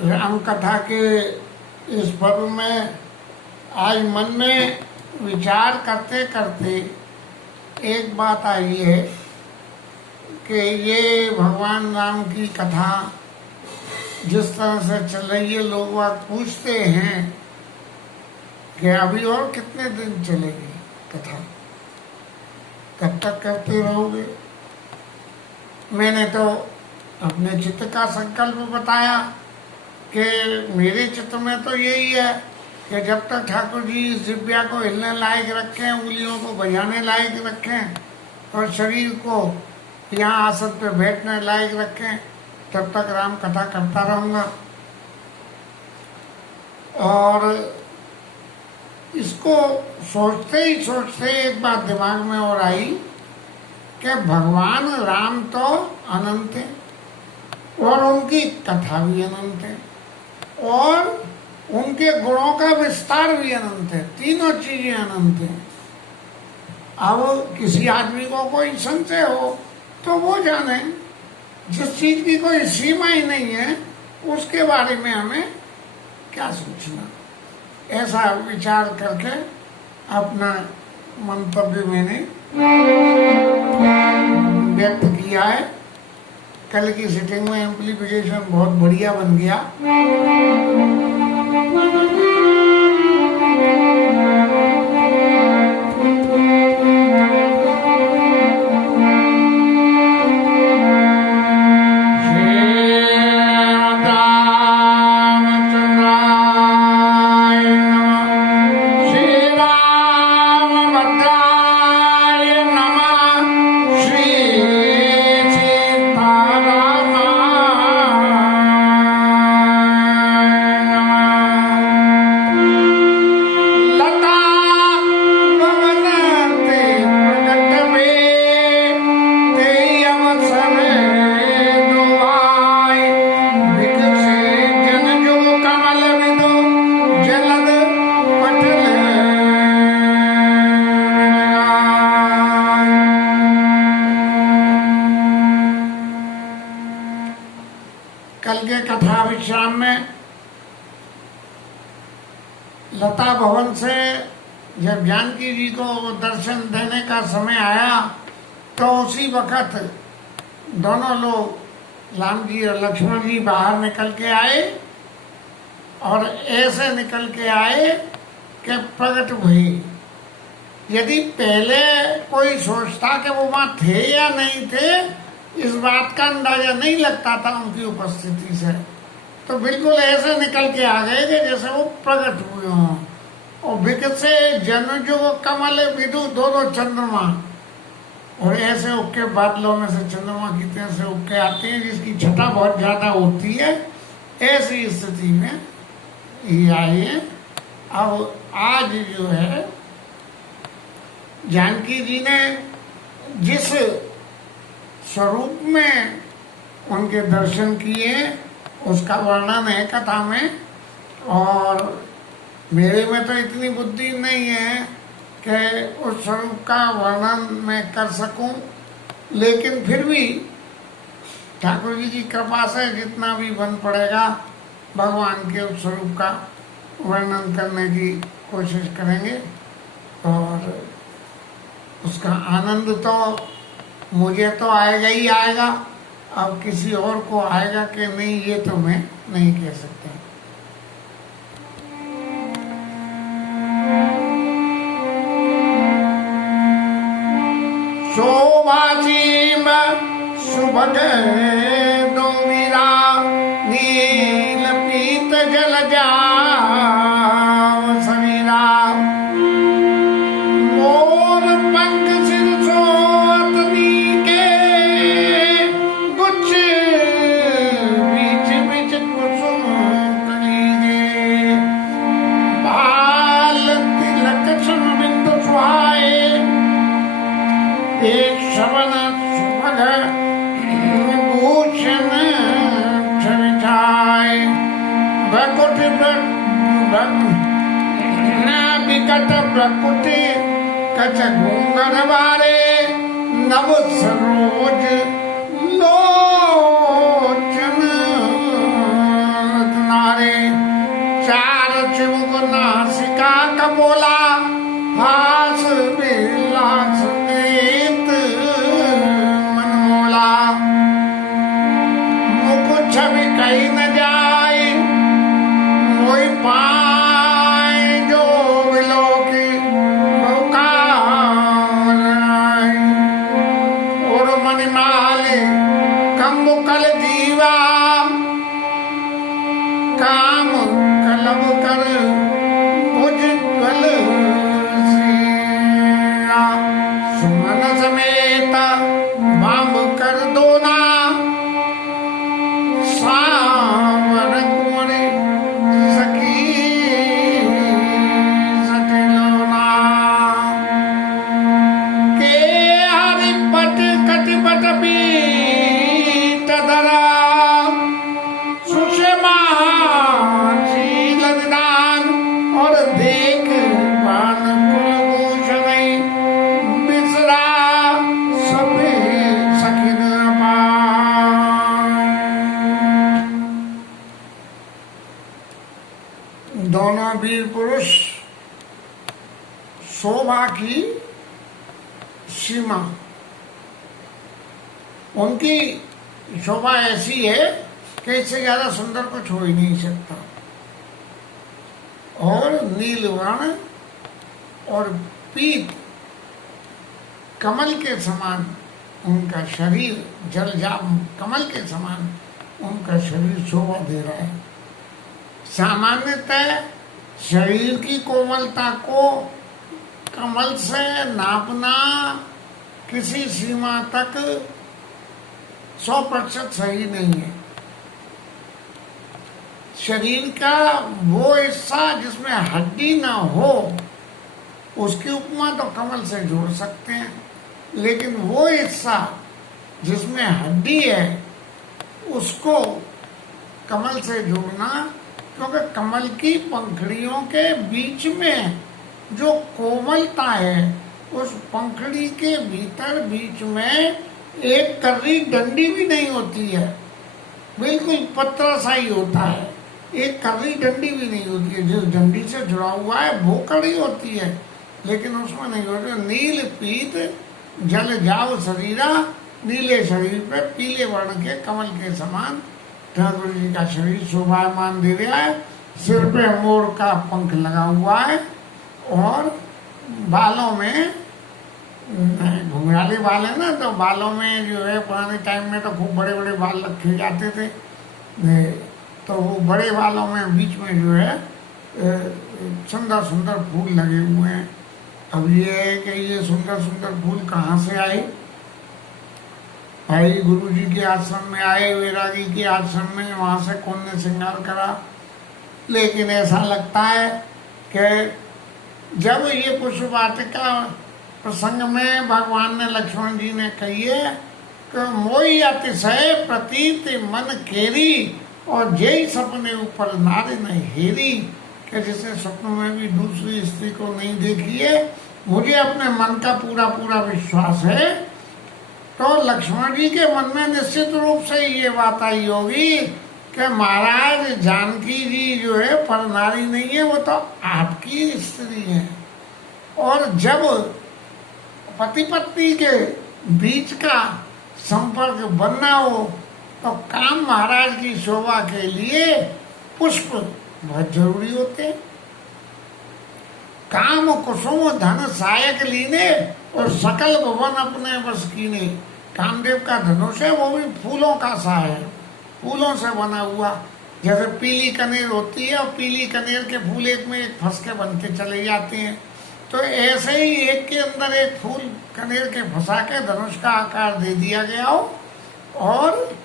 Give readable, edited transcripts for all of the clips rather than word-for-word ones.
राम कथा के इस पर्व में आज मन में विचार करते करते एक बात आई है कि ये भगवान राम की कथा जिस तरह से चल रही है, लोग बाग पूछते हैं कि अभी और कितने दिन चलेगी कथा, कब तक करते रहोगे। मैंने तो अपने चित्त का संकल्प बताया कि मेरे चित्त में तो यही है कि जब तक ठाकुर जी इस दिव्या को हिलने लायक रखें, उंगलियों को बजाने लायक रखें और शरीर को यहाँ आसन पे बैठने लायक रखें, तब तक राम कथा करता रहूँगा। और इसको सोचते ही सोचते एक बात दिमाग में और आई कि भगवान राम तो अनंत है और उनकी कथा भी अनंत है और उनके गुणों का विस्तार भी अनंत है, तीनों चीजें अनंत हैं। अब किसी आदमी को कोई संशय हो तो वो जाने, जिस चीज की कोई सीमा ही नहीं है उसके बारे में हमें क्या सोचना। ऐसा विचार करके अपना मंतव्य मैंने व्यक्त किया है। कल की सिटिंग में एम्प्लीफिकेशन बहुत बढ़िया बन गया। कल के कथा विश्राम में लता भवन से जब जानकी जी को दर्शन देने का समय आया तो उसी वक्त दोनों लोग राम जी और लक्ष्मण जी बाहर निकल के आए और ऐसे निकल के आए कि प्रकट हुई। यदि पहले कोई सोचता कि वो वहां थे या नहीं थे, इस बात का अंदाजा नहीं लगता था उनकी उपस्थिति से, तो बिल्कुल ऐसे निकल के आ गए कि जैसे वो प्रकट हुए हों। और विकसे जनजो कमल विदु दोनों चंद्रमा, और ऐसे उगके बादलों में से चंद्रमा की तरह से उगके आते हैं जिसकी छटा बहुत ज्यादा होती है। ऐसी स्थिति में ये आए हैं। अब आज जो है जानकी जी ने जिस स्वरूप में उनके दर्शन किए उसका वर्णन है कथा में, और मेरे में तो इतनी बुद्धि नहीं है कि उस स्वरूप का वर्णन मैं कर सकूं, लेकिन फिर भी ठाकुर जी की कृपा से जितना भी बन पड़ेगा भगवान के उस स्वरूप का वर्णन करने की कोशिश करेंगे। और उसका आनंद तो मुझे तो आएगा ही आएगा, अब किसी और को आएगा कि नहीं ये तो मैं नहीं कह सकता। शोभाजीम सुभग दोमीरा नील पीत जल जाम समीरा मोर पंख सिर सोतनी के श्रवण सुभग भूषण छवि छाय भकुटि विकट प्रकुटि कच घूंघर वारे नव सरोज लोचन रत्नारे चार चिमुक नासिका कपोला हास विलास नेत मनमोला मुख छवि कही न जाए मोहि पाए जो विलोकी बहुकामनाई और मणिमाले कम्बुकल दीवा काम कलब कर उज्ज्वल श्रीया सुमन समेत बांब कर दोना सावर कुंवरी सखी सटिलोना के हरि पट कटिपट पीठ धरा सुषमा शीलदान और देख पान कुलभूषण बिसरा सभी सखिन दोनों वीर पुरुष शोभा की सीमा, उनकी शोभा ऐसी है कि इससे ज्यादा सुंदर कुछ हो ही नहीं सकता। और नीलवर्ण और पीत कमल के समान उनका शरीर, जलजाप कमल के समान उनका शरीर शोभा दे रहा है। सामान्यतः शरीर की कोमलता को कमल से नापना किसी सीमा तक 100% सही नहीं है। शरीर का वो हिस्सा जिसमें हड्डी ना हो उसकी उपमा तो कमल से जोड़ सकते हैं, लेकिन वो हिस्सा जिसमें हड्डी है उसको कमल से जोड़ना, क्योंकि कमल की पंखुड़ियों के बीच में जो कोमलता है उस पंखुड़ी के भीतर बीच में एक कर्री डंडी भी नहीं होती है, बिल्कुल पतला सा ही होता है। एक कर्री डंडी भी नहीं होती है, जिस डंडी से जुड़ा हुआ है वो कड़ी होती है, लेकिन उसमें नहीं होती। नील पीत जल जाव शरीरा, नीले शरीर पे पीले वर्ण के कमल के समान ठाकुर जी का शरीर शोभायमान दे रहा है। सिर पे मोर का पंख लगा हुआ है और बालों में घुंघराले बाल है ना, तो बालों में जो है पुराने टाइम में तो खूब बड़े बड़े बाल रखे जाते थे, तो वो बड़े बालों में बीच में जो है सुंदर सुंदर फूल लगे हुए हैं। अब ये है कि ये सुंदर सुंदर फूल कहाँ से आए? भाई गुरु जी के आश्रम में आए, वैरागी के आश्रम में, वहां से कौन ने श्रृंगार करा। लेकिन ऐसा लगता है कि जब ये पुष्प वाटिका प्रसंग में भगवान ने लक्ष्मण जी ने कही है कि मोई अतिशय प्रतीत मन केरी और जय सपने ऊपर नारी न हेरी, कि जिसे स्वप्न में भी दूसरी स्त्री को नहीं देखी है, मुझे अपने मन का पूरा पूरा विश्वास है। तो लक्ष्मण जी के मन में निश्चित रूप से ये बात आई होगी कि महाराज जानकी जी जो है पर नारी नहीं है, वो तो आपकी स्त्री है। और जब पति पत्नी के बीच का संपर्क बनना हो तो काम महाराज की शोभा के लिए पुष्प बहुत जरूरी होते हैं। काम कुसुम धन सहायक लीने और सकल भवन अपने बस कीने। कामदेव का धनुष है वो भी फूलों का सा है, फूलों से बना हुआ। जैसे पीली कनेर होती है और पीली कनेर के फूल एक में एक फंस के बनते चले जाते हैं, तो ऐसे ही एक के अंदर एक फूल कनेर के फंसा के धनुष का आकार दे दिया गया हो। और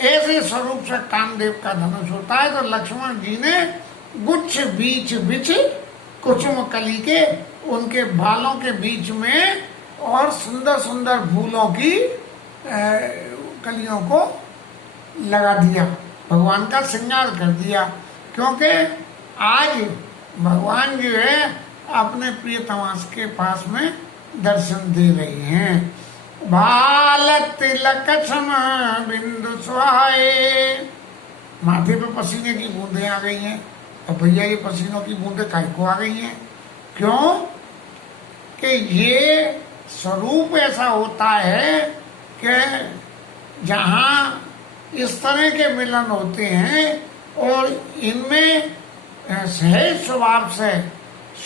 ऐसे स्वरूप से कामदेव का धनुष होता है। तो लक्ष्मण जी ने गुच्छ बीच बिछ कुसुम कली के, उनके बालों के बीच में और सुंदर सुंदर फूलों की कलियों को लगा दिया, भगवान का श्रृंगार कर दिया। क्योंकि आज भगवान जो है अपने प्रियतमा के पास में दर्शन दे रहे हैं। भाल तिलक सम बिंदु सुहाए, माथे पे पसीने की बूंदें आ गई हैं। अब भैया ये पसीनों की बूंदें काहे को आ गई हैं? क्यों कि ये स्वरूप ऐसा होता है कि जहाँ इस तरह के मिलन होते हैं और इनमें सहज स्वभाव से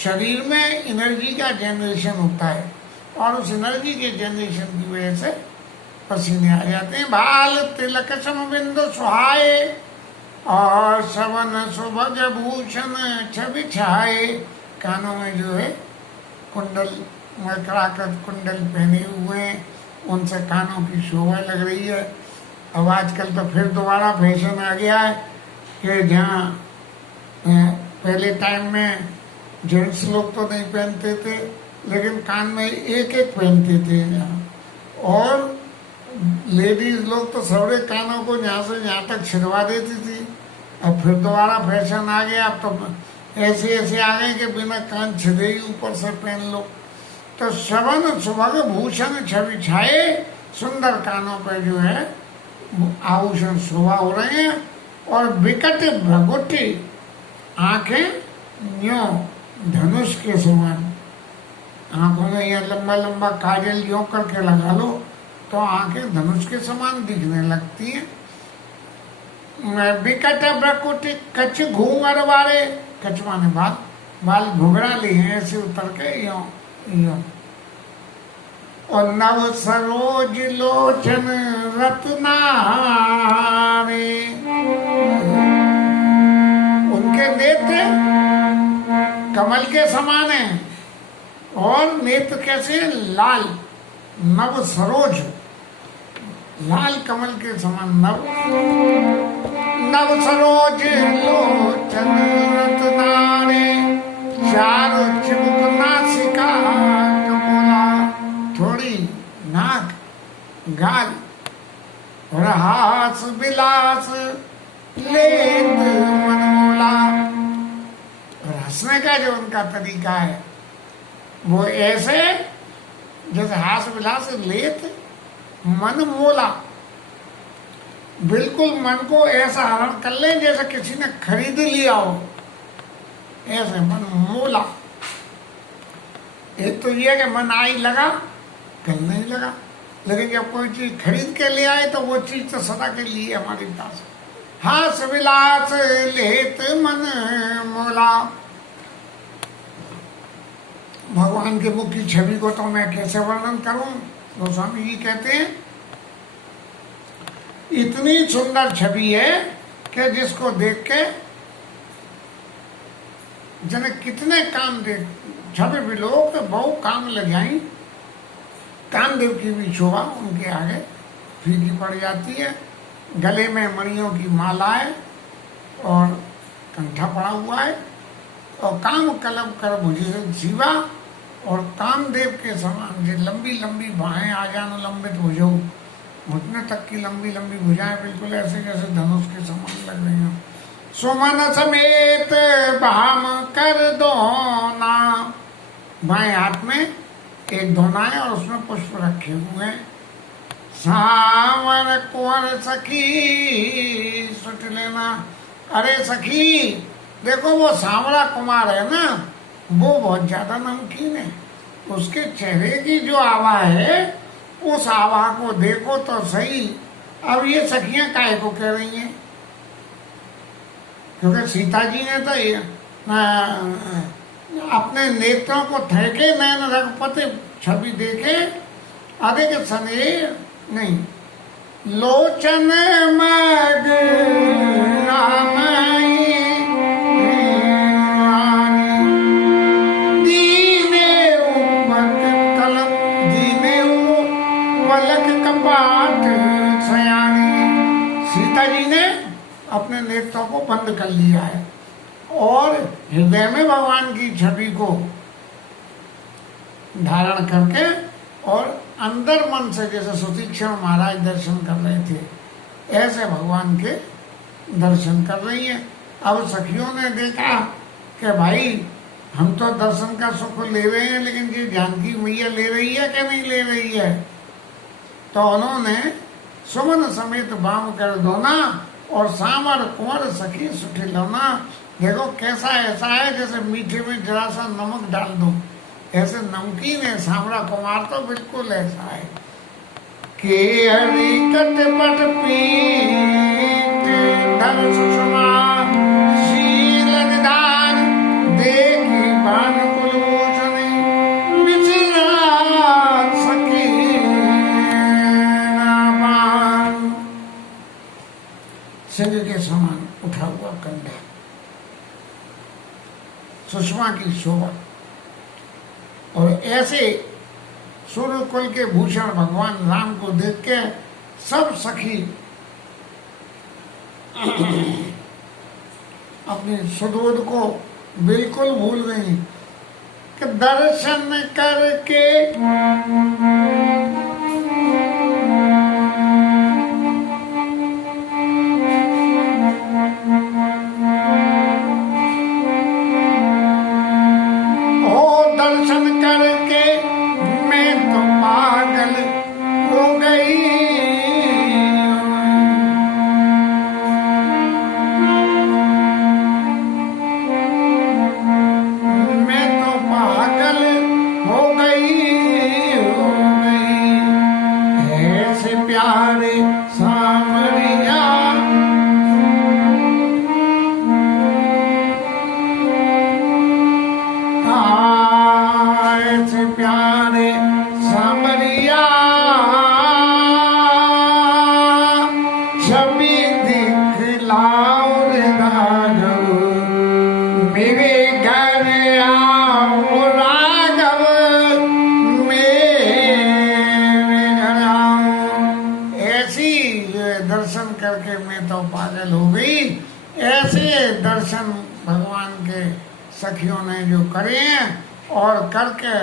शरीर में एनर्जी का जनरेशन होता है और उस एनर्जी के जनरेशन की वजह से पसीने आ जाते हैं। भाल तिलक सम बिंदु सुहाए और सवन सुभग भूषण छवि छाए, कानों में जो है कुंडल मकड़ाकर कुंडल पहने हुए हैं, उनसे कानों की शोभा लग रही है। अब आजकल तो फिर दोबारा फैशन आ गया है कि जहाँ पहले टाइम में जेंट्स लोग तो नहीं पहनते थे, लेकिन कान में एक एक पहनते थे और लेडीज लोग तो सबरे कानों को यहाँ से यहाँ तक छिदवा देती थी। अब फिर दोबारा फैशन आ गया, अब तो ऐसे ऐसे आ गए कि बिना कान छिदे ही ऊपर से पहन लो। तो श्रवण सुभग भूषण छवि छाए, सुंदर कानों पे जो है आभूषण शोभा हो रहे हैं और विकट भ्रगुटी आंखें न्यों धनुष के समान, आंखों में यह लंबा लंबा काजल यों करके लगा लो तो आंखें धनुष के समान दिखने लगती हैं। विकट भ्रकुटी कच्छ घूंघर वाले, कच्छ माने बाल, बाल घुघरा लिए हैं ऐसे उतर के यों यों। और नव सरोज लोचन रत्नारे, उनके नेत्र कमल के समान हैं और नेत्र कैसे? लाल, नव सरोज, लाल कमल के समान नव। नव सरोज लोचन रत्नारे, चार चिमुक नासिका कमला, थोड़ी नाक गाल और हास विलास लेत मनमोला। और हंसने का जो उनका तरीका है वो ऐसे जैसे हास विलास लेत मन मोला, बिल्कुल मन को ऐसा हरण कर ले जैसे किसी ने खरीद लिया हो, ऐसे मन मोला। एक तो ये कि मन आई लगा कल नहीं लगा, लेकिन जब कोई चीज खरीद के ले आए तो वो चीज तो सदा के लिए हमारे पास। हास विलास लेत मन मोला। भगवान के मुख की छवि को तो मैं कैसे वर्णन करूं? गोस्वामी जी कहते हैं इतनी सुंदर छवि है कि जिसको देख के जने कितने काम देख छवि भी लोग बहु काम लग जाई। कामदेव की भी शोभा उनके आगे फीकी पड़ जाती है। गले में मणियों की माला है और कंठा पड़ा हुआ है और काम कलम कर भुजे जीवा और कामदेव के समान जो लंबी लंबी बाहें आ जानो लंबित भुजो, घुटने तक की लंबी लंबी भुजाएं बिल्कुल ऐसे जैसे धनुष के समान लग रही हो। सुमन समेत भाम कर दोना, बाएं हाथ में एक दोना है और उसमें पुष्प रखे हुए हैं। सावर कुंवर सखी सुट लेना, अरे सखी देखो वो सांवरा कुमार है ना, वो बहुत ज्यादा नमकीन है। उसके चेहरे की जो आभा है उस आभा को देखो तो सही। अब ये सखियां काहे को कह रही हैं? क्योंकि सीता जी ने तो अपने नेत्रों को ठेके नैन रघुपति छवि देखे अधिक स्नेह नहीं। लोचन मग पलक कपाट सयानी। सीता जी ने अपने नेत्रों को बंद कर लिया है और हृदय में भगवान की छवि को धारण करके और अंदर मन से जैसे सुतीक्षण महाराज दर्शन कर रहे थे, ऐसे भगवान के दर्शन कर रही है। अब सखियों ने देखा कि भाई हम तो दर्शन का सुख ले रहे हैं, लेकिन ये जानकी मैया ले रही है कि नहीं ले रही है। तो उन्होंने सुमन समेत बाम कर दोना और सामर कुंवर सखी सुठी लोना। देखो कैसा ऐसा है जैसे मीठे में जरा सा नमक डाल दो, ऐसे नमकीन है सांवरा कुमार, तो बिल्कुल ऐसा है कि हरि कटपट पीठ धर सुषमा शील निदान देखी बान कुलभूषण विचिरात सखी नामान। सिंह के समान उठा हुआ कंधा, सुषमा की शोभा, और ऐसे सूर्य कुल के भूषण भगवान राम को देख के सब सखी अपनी सुदोध को बिल्कुल भूल गई कि दर्शन करके सखियों ने जो करे हैं और करके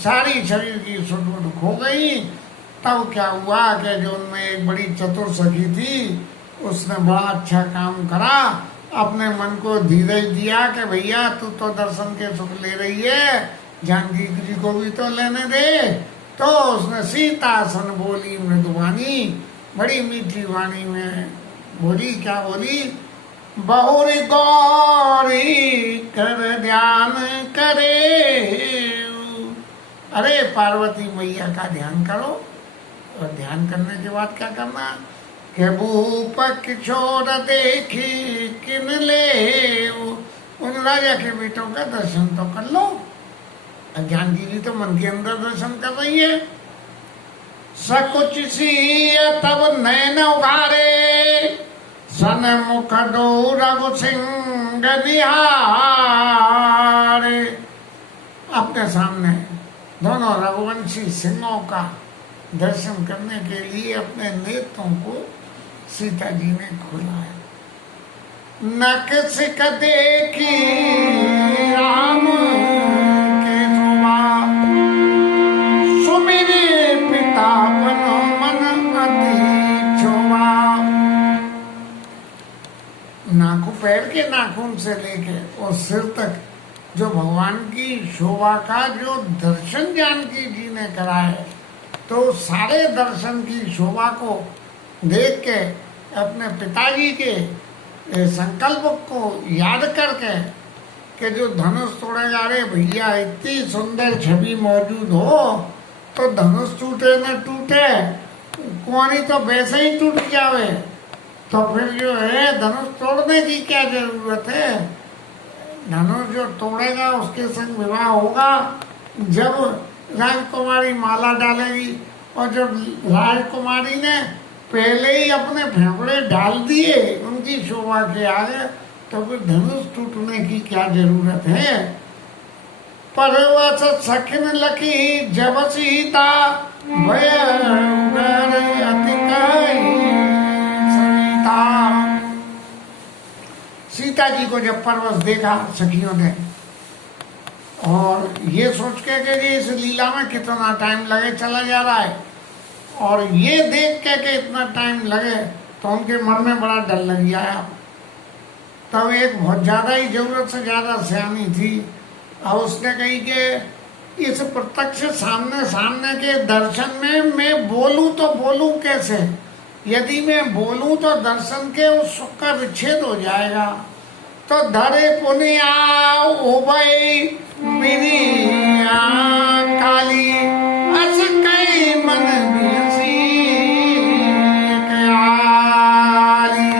सारी शरीर की सुध खो गई। तब क्या हुआ कि जो उनमें एक बड़ी चतुर सखी थी, उसने बड़ा अच्छा काम करा, अपने मन को धीरज दिया कि भैया तू तो दर्शन के सुख ले रही है, जानकी जी को भी तो लेने दे। तो उसने सीता सन बोली मृदुवानी, बड़ी मीठी वाणी में बोली, क्या बोली, बहुरी गौरी कर ध्यान करे। अरे पार्वती मैया का ध्यान करो, और ध्यान करने के बाद क्या करना कि भूप किशोर देखी किन ले, उन राजा के बेटों का दर्शन तो कर लो। जानकी जी तो मन के अंदर दर्शन कर रही है। सकुच सी तब नैन उघारे, सन मुख दो रघु सिंह निहारे। अपने सामने दोनों रघुवंशी सिंहों का दर्शन करने के लिए अपने नेत्रों को सीता जी ने खोला है। नक सिक देखी राम के सुमा, सुमिरे पिता बनो मन अति छुमा। नाखून पैर के नाखून से लेके और सिर तक जो भगवान की शोभा का जो दर्शन जानकी जी ने करा है, तो सारे दर्शन की शोभा को देख के अपने पिताजी के संकल्प को याद करके कि जो धनुष तोड़े जा रहे भैया, इतनी सुंदर छवि मौजूद हो तो धनुष टूटे न टूटे, कोनी तो वैसे ही टूट जावे, तो फिर जो है धनुष तोड़ने की क्या जरूरत है। धनुष जो तोड़ेगा उसके संग विवाह होगा जब राजकुमारी माला डालेगी, और जब राजकुमारी ने पहले ही अपने फेफड़े डाल दिए उनकी शोभा के आगे, तो फिर धनुष टूटने की क्या जरूरत है। परवश सखिन लखी जब सीता, भय अति सीता। सीता जी को जब परवश देखा सखियों ने, और ये सोच के कि इस लीला में कितना टाइम लगे चला जा रहा है, और ये देख के कि इतना टाइम लगे तो उनके मन में बड़ा डर लग गया। तब एक बहुत ज़्यादा ही जरूरत से ज़्यादा सियानी थी, और उसने कही कि इस प्रत्यक्ष सामने सामने के दर्शन में मैं बोलूं तो बोलूं कैसे, यदि मैं बोलूं तो दर्शन के उस सुख का विच्छेद हो जाएगा। तो धरे पुनिया उभय बिनिया काली अस कई मन बिसी काली।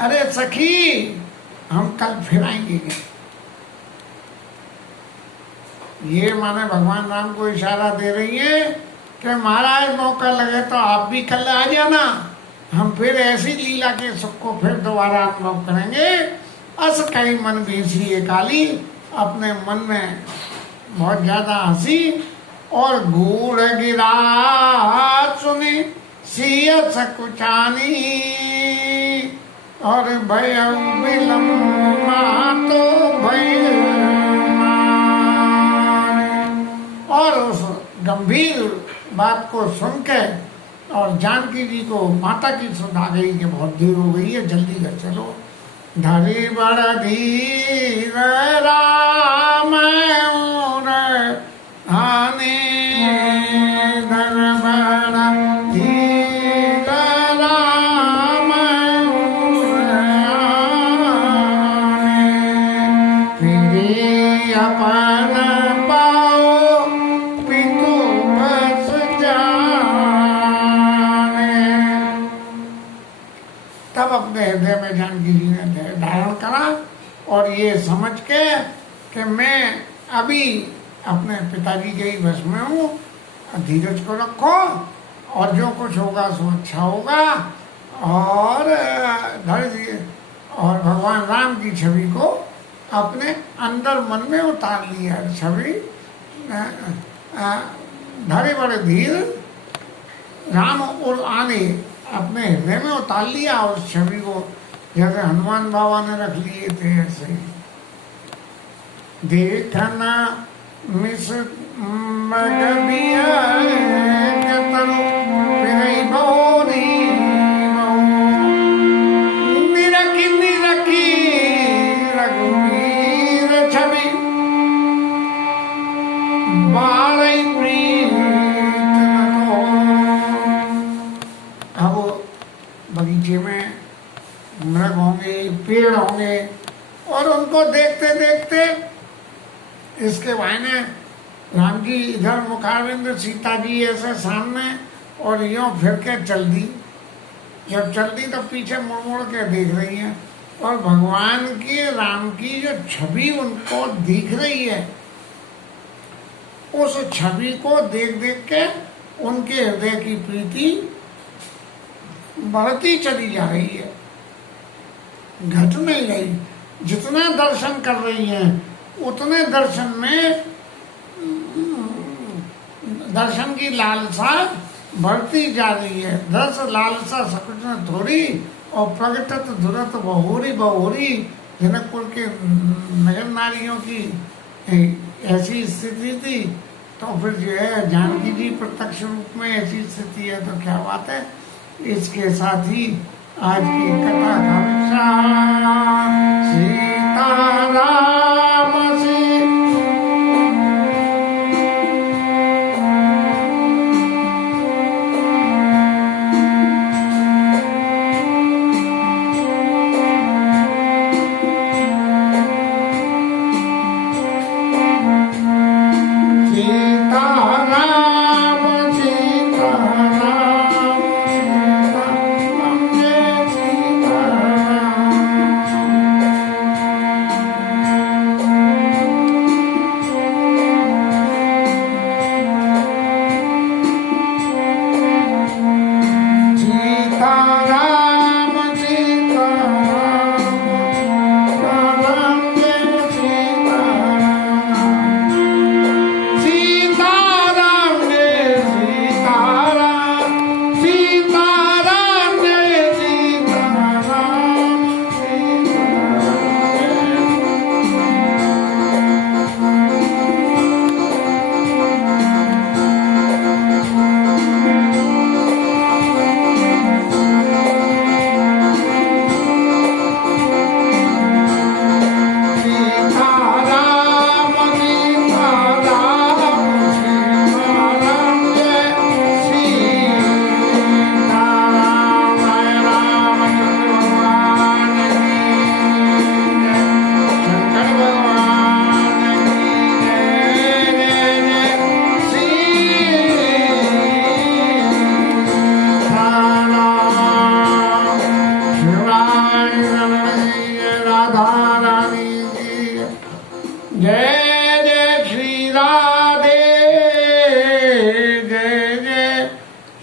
अरे सखी, हम कल फिर आएंगे। ये माने भगवान राम को इशारा दे रही है कि महाराज मौका लगे तो आप भी कल आ जाना, हम फिर ऐसी लीला के सुख को फिर दोबारा अनुभव करेंगे। अस कई मन बेसी ये काली, अपने मन में बहुत ज्यादा हंसी और गूढ़ गिरा सुनी सिय सकुचानी, और भय विलम्बा तो भय। और उस गंभीर बात को सुन के और जानकी जी को माता की सुन आ गई कि बहुत देर हो गई है, जल्दी कर चलो। धरी बड़ धीर राम हानि, धर बड़ धीर राम फिर अपन अपने हृदय में जानकी जी ने धारण करा, और ये समझ के कि मैं अभी अपने पिताजी के ही वश में हूँ, धीरज को रखो और जो कुछ होगा सो अच्छा होगा। और धैर्य और भगवान राम की छवि को अपने अंदर मन में उतार लिया। छवि धरे बड़े धीर राम और आने अपने हृदय में उतार लिया उस छवि को, जैसे हनुमान बाबा ने रख लिए थे ऐसे ही। देखना मिस मगबिया कतनु फिरई बोरी निरखी निरखी रघुवीर छवि बारई प्रीत न को। अब बगीचे में मृग होंगे, पेड़ होंगे, और उनको देखते देखते इसके भाई ने राम जी इधर मुखारविंद, सीता जी ऐसे सामने, और यूं फिर के चल दी। जब चल दी तो पीछे मुड़ मुड़ के देख रही है, और भगवान की राम की जो छवि उनको दिख रही है, उस छवि को देख देख के उनके हृदय की प्रीति बढ़ती चली जा रही है, घट नहीं रही। जितना दर्शन कर रही है उतने दर्शन में दर्शन की लालसा बढ़ती जा रही है। दर्श लालसा सकुच में थोड़ी, और प्रगटत धुरत बहुरी बहुरी। जनकपुर के नगर नारियों की ऐसी स्थिति थी, तो फिर जो है जानकी जी प्रत्यक्ष रूप में ऐसी स्थिति है तो क्या बात है। इसके साथ ही आज की कथा का विचार सीताराम से।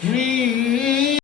श्री